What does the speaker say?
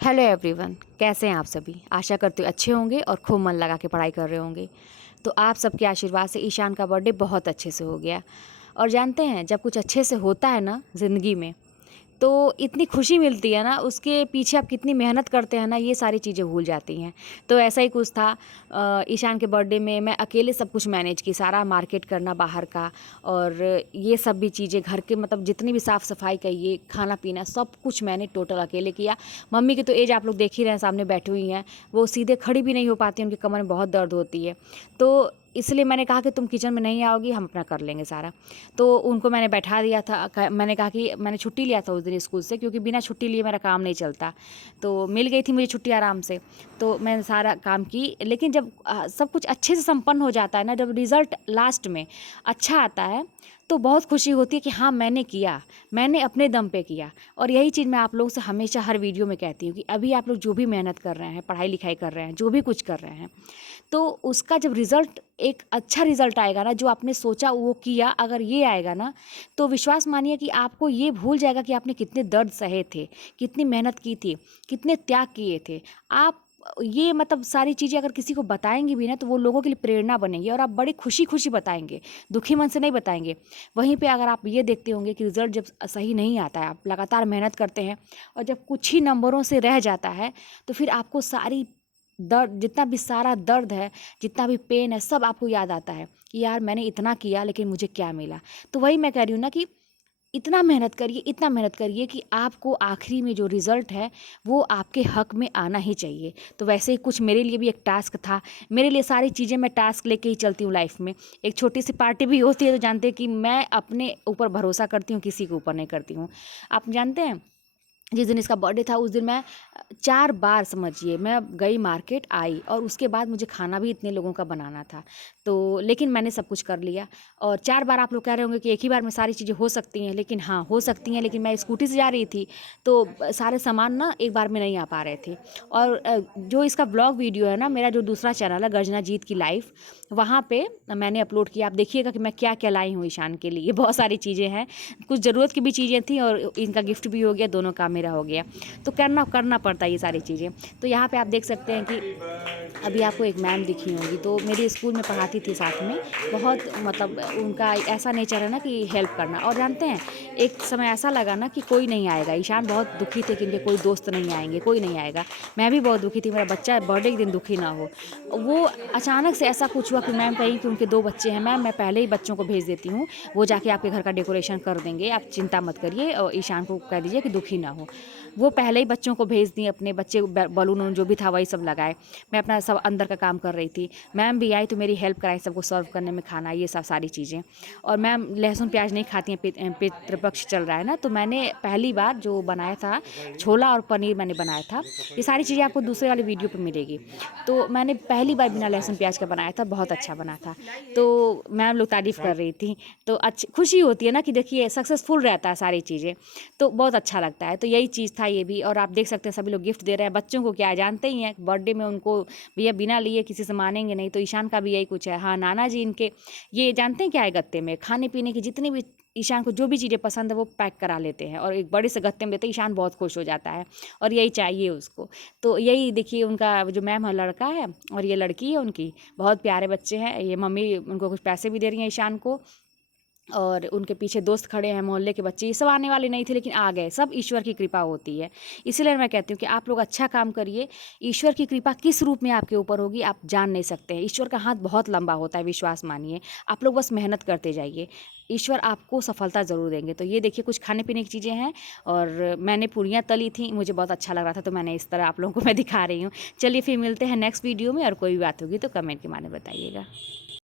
Hello everyone, कैसे हैं आप सभी। आशा करती हूँ अच्छे होंगे और खूब मन लगा के पढ़ाई कर रहे होंगे। तो आप सबके आशीर्वाद से ईशान का बर्थडे बहुत अच्छे से हो गया। और जानते हैं, जब कुछ अच्छे से होता है ना ज़िंदगी में, तो इतनी खुशी मिलती है ना, उसके पीछे आप कितनी मेहनत करते हैं ना, ये सारी चीज़ें भूल जाती हैं। तो ऐसा ही कुछ था। ईशान के बर्थडे में मैं अकेले सब कुछ मैनेज की, सारा मार्केट करना बाहर का, और ये सब भी चीज़ें घर के मतलब जितनी भी साफ़ सफाई कहिए, खाना पीना, सब कुछ मैंने टोटल अकेले किया। मम्मी की तो एज आप लोग देख ही रहे हैं, सामने बैठी हुई हैं, वो सीधे खड़ी भी नहीं हो पाती, उनकी कमर में बहुत दर्द होती है। तो इसलिए मैंने कहा कि तुम किचन में नहीं आओगी, हम अपना कर लेंगे सारा। तो उनको मैंने बैठा दिया था। मैंने कहा कि मैंने छुट्टी लिया था उस दिन स्कूल से, क्योंकि बिना छुट्टी लिए मेरा काम नहीं चलता। तो मिल गई थी मुझे छुट्टी आराम से, तो मैंने सारा काम की। लेकिन जब सब कुछ अच्छे से संपन्न हो जाता है ना, जब रिज़ल्ट लास्ट में अच्छा आता है, तो बहुत खुशी होती है कि हाँ मैंने किया, मैंने अपने दम पे किया। और यही चीज़ मैं आप लोगों से हमेशा हर वीडियो में कहती हूँ कि अभी आप लोग जो भी मेहनत कर रहे हैं, पढ़ाई लिखाई कर रहे हैं, जो भी कुछ कर रहे हैं, तो उसका जब रिज़ल्ट एक अच्छा रिज़ल्ट आएगा ना, जो आपने सोचा वो किया, अगर ये आएगा ना, तो विश्वास मानिए कि आपको ये भूल जाएगा कि आपने कितने दर्द सहे थे, कितनी मेहनत की थी, कितने त्याग किए थे। आप ये मतलब सारी चीज़ें अगर किसी को बताएंगे भी ना, तो वो लोगों के लिए प्रेरणा बनेंगी, और आप बड़ी खुशी खुशी बताएंगे, दुखी मन से नहीं बताएंगे। वहीं पे अगर आप ये देखते होंगे कि रिज़ल्ट जब सही नहीं आता है, आप लगातार मेहनत करते हैं और जब कुछ ही नंबरों से रह जाता है, तो फिर आपको सारी दर्द, जितना भी सारा दर्द है, जितना भी पेन है, सब आपको याद आता है कि यार मैंने इतना किया लेकिन मुझे क्या मिला। तो वही मैं कह रही हूँ ना कि इतना मेहनत करिए, इतना मेहनत करिए कि आपको आखिरी में जो रिज़ल्ट है वो आपके हक में आना ही चाहिए। तो वैसे ही कुछ मेरे लिए भी एक टास्क था। मेरे लिए सारी चीज़ें मैं टास्क लेके ही चलती हूँ लाइफ में। एक छोटी सी पार्टी भी होती है तो जानते हैं कि मैं अपने ऊपर भरोसा करती हूँ, किसी के ऊपर नहीं करती हूँ। आप जानते हैं, जिस दिन इसका बर्थडे था उस दिन मैं 4 बार समझिए मैं गई मार्केट, आई, और उसके बाद मुझे खाना भी इतने लोगों का बनाना था। तो लेकिन मैंने सब कुछ कर लिया। और 4 बार आप लोग कह रहे होंगे कि एक ही बार में सारी चीज़ें हो सकती हैं, लेकिन हाँ, हो सकती हैं, लेकिन मैं स्कूटी से जा रही थी, तो सारे सामान ना एक बार में नहीं आ पा रहे थे। और जो इसका व्लॉग वीडियो है ना, मेरा जो दूसरा चैनल है गर्जना जीत की लाइफ, वहाँ पे मैंने अपलोड किया। आप देखिएगा कि मैं क्या क्या लाई हूँ ईशान के लिए। बहुत सारी चीज़ें हैं, कुछ ज़रूरत की भी चीज़ें थी और इनका गिफ्ट भी हो गया, दोनों काम मेरा हो गया। तो करना करना पड़ता है ये सारी चीज़ें। तो यहाँ पे आप देख सकते हैं कि अभी आपको एक मैम दिखी होंगी, तो मेरे स्कूल में पढ़ाती थी साथ में। बहुत मतलब उनका ऐसा नेचर है ना कि हेल्प करना। और जानते हैं, एक समय ऐसा लगा ना कि कोई नहीं आएगा। ईशान बहुत दुखी थे कि इनके कोई दोस्त नहीं आएंगे, कोई नहीं आएगा। मैं भी बहुत दुखी थी, मेरा बच्चा बर्थडे के दिन दुखी ना हो। वो अचानक से ऐसा कुछ हुआ कि मैम कहीं कि उनके 2 बच्चे हैं, मैम मैं पहले ही बच्चों को भेज देती हूँ, वो जाके आपके घर का डेकोरेशन कर देंगे, आप चिंता मत करिए, और ईशान को कह दीजिए कि दुखी ना हो। वो पहले ही बच्चों को भेज दिए, अपने बच्चे बलून वलून जो भी था वही सब लगाए। मैं अपना सब अंदर का काम कर रही थी। मैम भी आई तो मेरी हेल्प कराई सबको सर्व करने में खाना, ये सब सारी चीज़ें। और मैम लहसुन प्याज नहीं खाती हैं, पितृपक्ष चल रहा है ना, तो मैंने पहली बार जो बनाया था, छोला और पनीर मैंने बनाया था। ये सारी चीज़ें आपको दूसरे वाले वीडियो पर मिलेगी। तो मैंने पहली बार बिना लहसुन प्याज का बनाया था, बहुत अच्छा बना था। तो मैम लोग तारीफ़ कर रही थी। तो अच्छी खुशी होती है ना कि देखिए सक्सेसफुल रहता है सारी चीज़ें, तो बहुत अच्छा लगता है। तो यही चीज़ था ये भी। और आप देख सकते हैं सभी लोग गिफ्ट दे रहे हैं बच्चों को। क्या जानते ही हैं, बर्थडे में उनको भैया बिना लिए किसी से मानेंगे नहीं। तो ईशान का भी यही कुछ है। हाँ, नाना जी इनके ये जानते हैं क्या है, गत्ते में खाने पीने की जितनी भी ईशान को जो भी चीज़ें पसंद है वो पैक करा लेते हैं और एक बड़े से गत्ते में देते हैं। ईशान बहुत खुश हो जाता है और यही चाहिए उसको। तो यही देखिए, उनका जो मैम है लड़का है और ये लड़की है उनकी, बहुत प्यारे बच्चे हैं। ये मम्मी उनको कुछ पैसे भी दे रही हैं ईशान को, और उनके पीछे दोस्त खड़े हैं, मोहल्ले के बच्चे। ये सब आने वाले नहीं थे लेकिन आ गए। सब ईश्वर की कृपा होती है। इसीलिए मैं कहती हूँ कि आप लोग अच्छा काम करिए। ईश्वर की कृपा किस रूप में आपके ऊपर होगी आप जान नहीं सकते हैं। ईश्वर का हाथ बहुत लंबा होता है, विश्वास मानिए। आप लोग बस मेहनत करते जाइए, ईश्वर आपको सफलता ज़रूर देंगे। तो ये देखिए, कुछ खाने पीने की चीज़ें हैं, और मैंने पूड़ियाँ तली थी, मुझे बहुत अच्छा लग रहा था, तो मैंने इस तरह आप लोगों को मैं दिखा रही हूँ। चलिए फिर मिलते हैं नेक्स्ट वीडियो में, और कोई भी बात होगी तो कमेंट के माने बताइएगा।